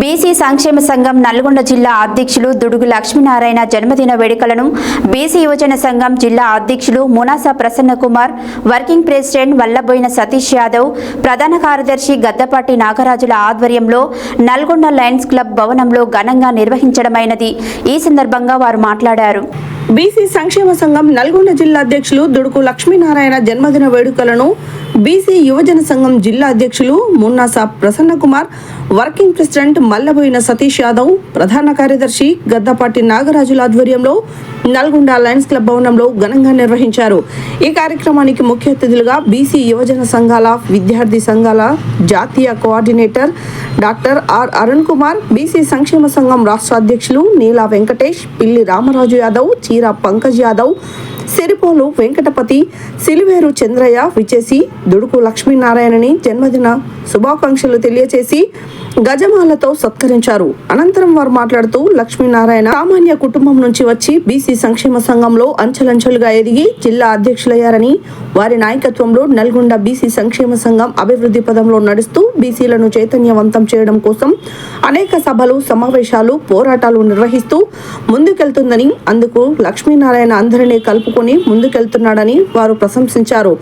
BC సంక్షేమ సంఘం నల్గొండ జిల్లా అధ్యక్షులు దుడుగు లక్ష్మీనారాయణ జన్మదిన వేడుకలను బీసీ యువజన సంఘం జిల్లా అధ్యక్షులు మునాసా ప్రసన్న కుమార్, వర్కింగ్ ప్రెసిడెంట్ వల్లబోయిన సతీష్ యాదవ్, ప్రధాన కార్యదర్శి గద్దపాటి నాగరాజుల ఆధ్వర్యంలో నల్గొండ లయన్స్ క్లబ్ భవనంలో ఘనంగా నిర్వహించడమైనది. ఈ సందర్భంగా వారు మాట్లాడారు. బీసీ సంక్షేమ సంఘం నల్గొండ జిల్లా అధ్యక్షులు దుడుకు లక్ష్మీనారాయణ జన్మదిన వేడుకలను బీసీ యువజన సంఘం జిల్లా అధ్యక్షులు మున్నాసా ప్రసన్న కుమార్, వర్కింగ్ ప్రెసిడెంట్ మల్లబోయిన సతీష్ యాదవ్, ప్రధాన కార్యదర్శి గద్దపాటి నాగరాజుల ఆధ్వర్యంలో నల్గొండ లయన్స్ క్లబ్ భవనంలో ఘనంగా నిర్వహించారు. ఈ కార్యక్రమానికి ముఖ్య అతిథులుగా బీసీ యువజన సంఘాల, విద్యార్థి సంఘాల జాతీయ coordinator doctor R Arun Kumar, BC సంక్షేమ సంఘం రాష్ట్ర అధ్యక్షులు నీలా వెంకటేష్, పిల్లి రామరాజు యాదవ్, చీరా పంకజ్ యాదవ్, సిరిపోలు వెంకటపతి, సిలివేరు చంద్రయ్య విచేసి దుడుకు లక్ష్మీనారాయణని జన్మదిన శుభాకాంక్షలు తెలియచేసి గజమాలతో సత్కరించారు. అనంతరం వారు మాట్లాడుతూ, లక్ష్మీనారాయణ సామాన్య కుటుంబం నుంచి వచ్చి బీసీ సంక్షేమ సంఘంలో అంచెలంచెలుగా ఎదిగి జిల్లా అధ్యక్షులయ్యారని, వారి నాయకత్వంలో నల్గొండ బీసీ సంక్షేమ సంఘం అభివృద్ధి పదంలో నడుస్తూ బీసీలను చైతన్యవంతం చేయడం కోసం అనేక సభలు, సమావేశాలు, పోరాటాలు నిర్వహిస్తూ ముందుకెళ్తుందని, అందుకు లక్ష్మీనారాయణ అందరినీ కలుపుకొని ముందుకెళ్తున్నాడని వారు ప్రశంసించారు.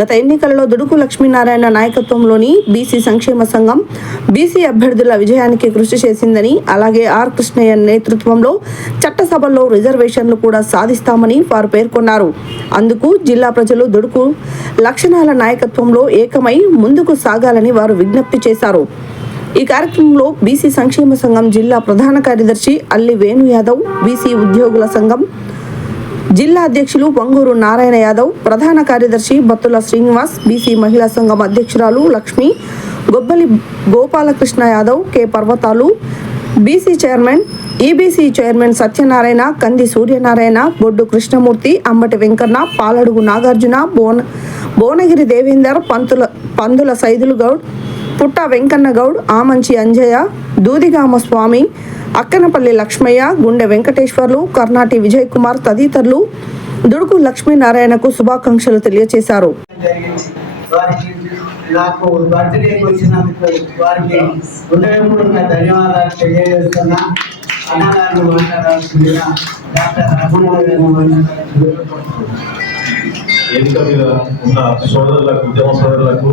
గత ఎన్నికలలో దుడుకు లక్ష్మీనారాయణ నాయకత్వంలోని బీసీ సంక్షేమ సంఘం బీసీ అభ్యర్థుల విజయానికి కృషి చేసిందని, అలాగే ఆర్ కృష్ణయ్య నేతృత్వంలో చట్టసభల్లో రిజర్వేషన్లు కూడా సాధిస్తామని వారు పేర్కొన్నారు. అందుకు జిల్లా ప్రజలు దుడుకు లక్షణాల నాయకత్వంలో ఏకమై ముందుకు సాగాలని వారు విజ్ఞప్తి చేశారు. ఈ కార్యక్రమంలో బీసీ సంక్షేమ సంఘం జిల్లా ప్రధాన కార్యదర్శి అల్లి వేణు యాదవ్, బీసీ ఉద్యోగుల సంఘం జిల్లా అధ్యక్షులు వంగూరు నారాయణ యాదవ్, ప్రధాన కార్యదర్శి బత్తుల శ్రీనివాస్, బీసీ మహిళా సంఘం అధ్యక్షురాలు లక్ష్మి, గొబ్బలి గోపాలకృష్ణ యాదవ్, కె పర్వతాలు, BC chairman, EBC chairman Satyanarayana, కంది సూర్యనారాయణ, బొడ్డు కృష్ణమూర్తి, అంబటి వెంకన్న, పాలడుగు నాగార్జున, భువనగిరి దేవేందర్, పందుల సైదులు గౌడ్, పుట్ట వెంకన్న గౌడ్, ఆమంచి అంజయ్య, దూదిగామ స్వామి, అక్కనపల్లి లక్ష్మయ్య, గుండె వెంకటేశ్వర్లు, కర్ణాటి విజయ్ కుమార్ తదితరులు దుడుకు లక్ష్మీనారాయణకు శుభాకాంక్షలు తెలియజేశారు. నాకు బర్త్డేకి వచ్చినందుకు వారికి హృదయపూర్వక ధన్యవాదాలు తెలియజేస్తున్నా. అన్నగారు మాట్లాడాల్సిందిగా డాక్టర్ వేదిక మీద ఉన్న సోదరులకు, ఉద్యమ సోదరులకు,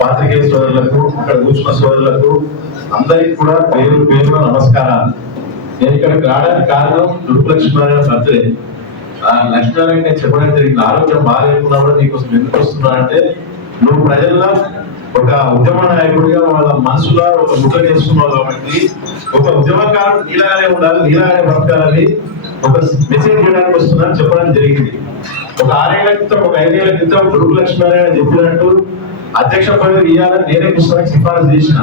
పాత్రికేయ సోదరులకు, అక్కడ కూర్చున్న సోదరులకు అందరికి కూడా పేరు పేరున నమస్కారాలు. నేను ఇక్కడికి రావడానికి కారణం దుడుకు లక్ష్మీనారాయణ బర్త్డే. లక్ష్మీనారాయణ నేను చెప్పడం జరిగింది, ఆరోగ్యం బాగాలేకున్నా కూడా నీకోసం ఎందుకు వస్తున్నానంటే, నువ్వు ప్రజల్లో ఒక ఉద్యమ నాయకుడిగా వాళ్ళ మనసులో ఒక ముద్ర చేసుకున్నావు కాబట్టి, ఒక ఉద్యమకారుడు నీలాగానే ఉండాలి, నీలాగానే బతకాలని ఒక మెసేజ్ చేయడానికి వస్తుందని చెప్పడం జరిగింది. ఒక 6 ఏళ్ల క్రితం, ఒక 5 ఏళ్ల క్రితం దుడుకు లక్ష్మీనారాయణ చెప్పినట్టు అధ్యక్ష పదవి ఇవ్వాలని నేనే పుస్తకానికి సిఫారసు చేసిన.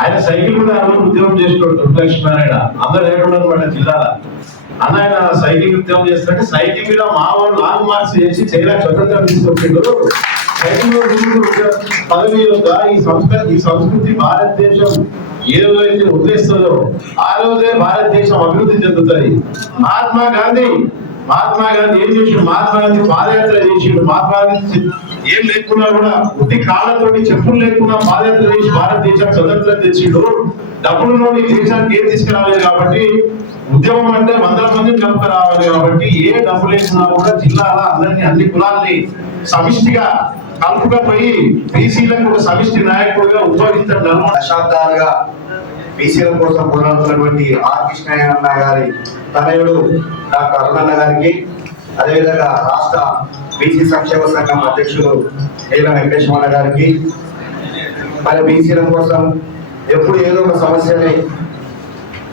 ఆయన సైకిల్ మీద ఉద్యమం చేసినాడు దుడుకు లక్ష్మీనారాయణ, అందరూ లేకుండా మన జిల్లాలో. అన్న ఆయన సైకిల్ ఉద్యమం చేస్తుంటే సైకిల్ మీద మా వాళ్ళు లాంగ్ మార్క్స్ చేసి చైనా స్వతంత్రం తీసుకొచ్చిండు. పదవి యొక్క ఈ సంస్కృతి భారతదేశం ఏ రోజైతే ఉద్దేశిస్తుందో ఆ రోజే భారతదేశం అభివృద్ధి చెందుతుంది. మహాత్మా గాంధీ ఏం చేసిండు? మహాత్మా గాంధీ పాదయాత్ర చేసిండు. మహాత్మా గాంధీ ఏం లేకున్నా కూడా ఉట్టి కాళ్ళతోటి, చెప్పులు లేకున్నా పాదయాత్ర చేసి భారతదేశానికి స్వతంత్రం తెచ్చిండు. డబ్బుల్లోని దేశానికి ఏం తీసుకురాలేదు కాబట్టి, ఉద్యమం అంటే 100 మందిని కలుపుకు రావాలి కాబట్టి, ఏ డబ్బు లేకున్నా కూడా జిల్లాలో అందరినీ, అన్ని కులాల్ని సమిష్టిగా కలుపుకపోయి బీసీలకు ఒక సమిష్టి నాయకుడిగా ఉద్భవించడం. దశాబ్దాలుగా బీసీల కోసం పోరాడుతున్నటువంటి ఆర్ కృష్ణయ్య అన్న గారి తనయుడు డాక్టర్ అరుణన్న గారికి, అదేవిధంగా రాష్ట్ర బీసీ సంక్షేమ సంఘం అధ్యక్షులు నీల వెంకటేశ్వర గారికి, మరి బీసీల కోసం ఎప్పుడు ఏదో ఒక సమస్యని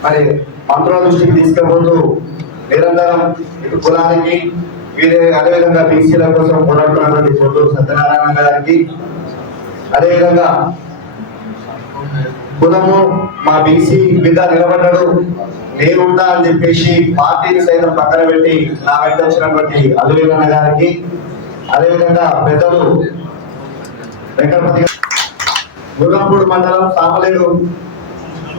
మరి మంత్రుల దృష్టికి తీసుకుపోతూ నిరంతరం ఇటు కులానికి అదేవిధంగా బీసీల కోసం పోరాడుతున్నటువంటి పొట్టూరు సత్యనారాయణ గారికి, అదేవిధంగా కులము మా బీసీ బిడ్డ నిలబడ్డాడు నేనుంటా అని చెప్పేసి పార్టీని సైతం పక్కన పెట్టి నా వెంట వచ్చినటువంటి అల్లువీరన్న గారికి, అదేవిధంగా పెద్దలు వెంకటపతి గుర్రంపూడి మండలం సామలేడు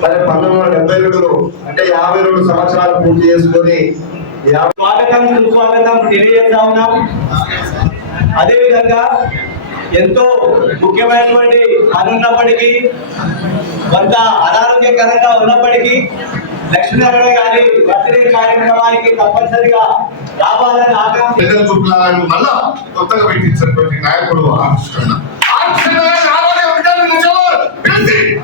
మరి 1972 అంటే 52 సంవత్సరాలు పూర్తి చేసుకొని స్వాగతం సుస్వాగతం తెలియజేస్తా ఉన్నాం. అదేవిధంగా ఎంతో ముఖ్యమైనటువంటి పని ఉన్నప్పటికీ కొంత అనారోగ్యకరంగా ఉన్నప్పటికీ లక్ష్మీనారాయణ గారి బర్త్డే కార్యక్రమానికి తప్పనిసరిగా రావాలని ఆకాంక్ష పెద్దల గురుకులాలను మళ్ళా కొత్తగా పెట్టించినటువంటి నాయకుడు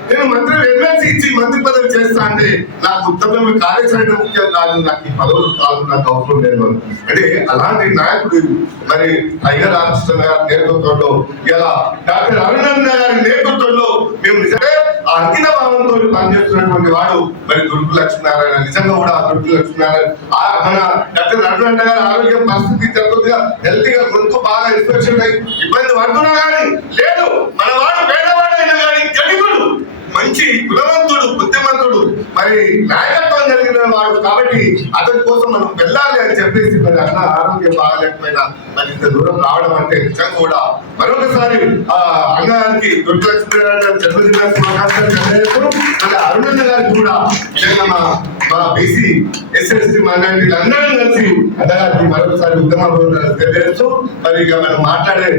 నేను మంత్రి ఎమ్మెల్సీ ఇచ్చి మంత్రి పదవి చేస్తా అంటే నాకు ఉత్తమ కార్యాచరణ ముఖ్యం కాదు, నాకు ఈ పదవులు కాదు, నాకు అవసరం లేదు అంటే అలాంటి నాయకుడు మరి టైగర్ రామకృష్ణ గారి నేతృత్వంలో ఇలా డాక్టర్ అరుణానంద గారి నేతృత్వంలో మేము నిజమే ఆ అంకిత భావంతో పనిచేస్తున్నటువంటి వాడు మరి దుర్గు లక్ష్మీనారాయణ. నిజంగా కూడా ఆ దుర్గు లక్ష్మీనారాయణ మన డాక్టర్ అరుణానంద గారి ఆరోగ్యం పరిస్థితి జరుగుతుందిగా హెల్తీగా గొంతు బాగా ఇన్ఫెక్షన్ అయి ఇబ్బంది పడుతున్నా కానీ లేదు, మన వాడు పేదవాడైనా కానీ గడిగుడు మంచి గుణవంతుడు బుద్ధిమంతుడు మరి నాయకత్వం కలిగిన వాడు కాబట్టి అతని కోసం మనం వెళ్ళాలి అని చెప్పేసి మరి అట్లా ఆరోగ్యం బాగాలేకపోయినా మరి ఇంత దూరం రావడం అంటే నిజంగా కూడా మరొకసారి ఆ అన్నగారికి దుర్గలక్ష్మీనారాయణ జన్మదిన శుభాకాంక్షలు తెలియజేస్తూ మరి అరుణన్న గారికి కూడా నిజంగా మా బీసీ ఎస్ఎస్టీ మైనారిటీలు అందరం కలిసి అన్నగారికి మరొకసారి ఉత్తమ తెలియజేస్తూ మరి ఇక మనం మాట్లాడే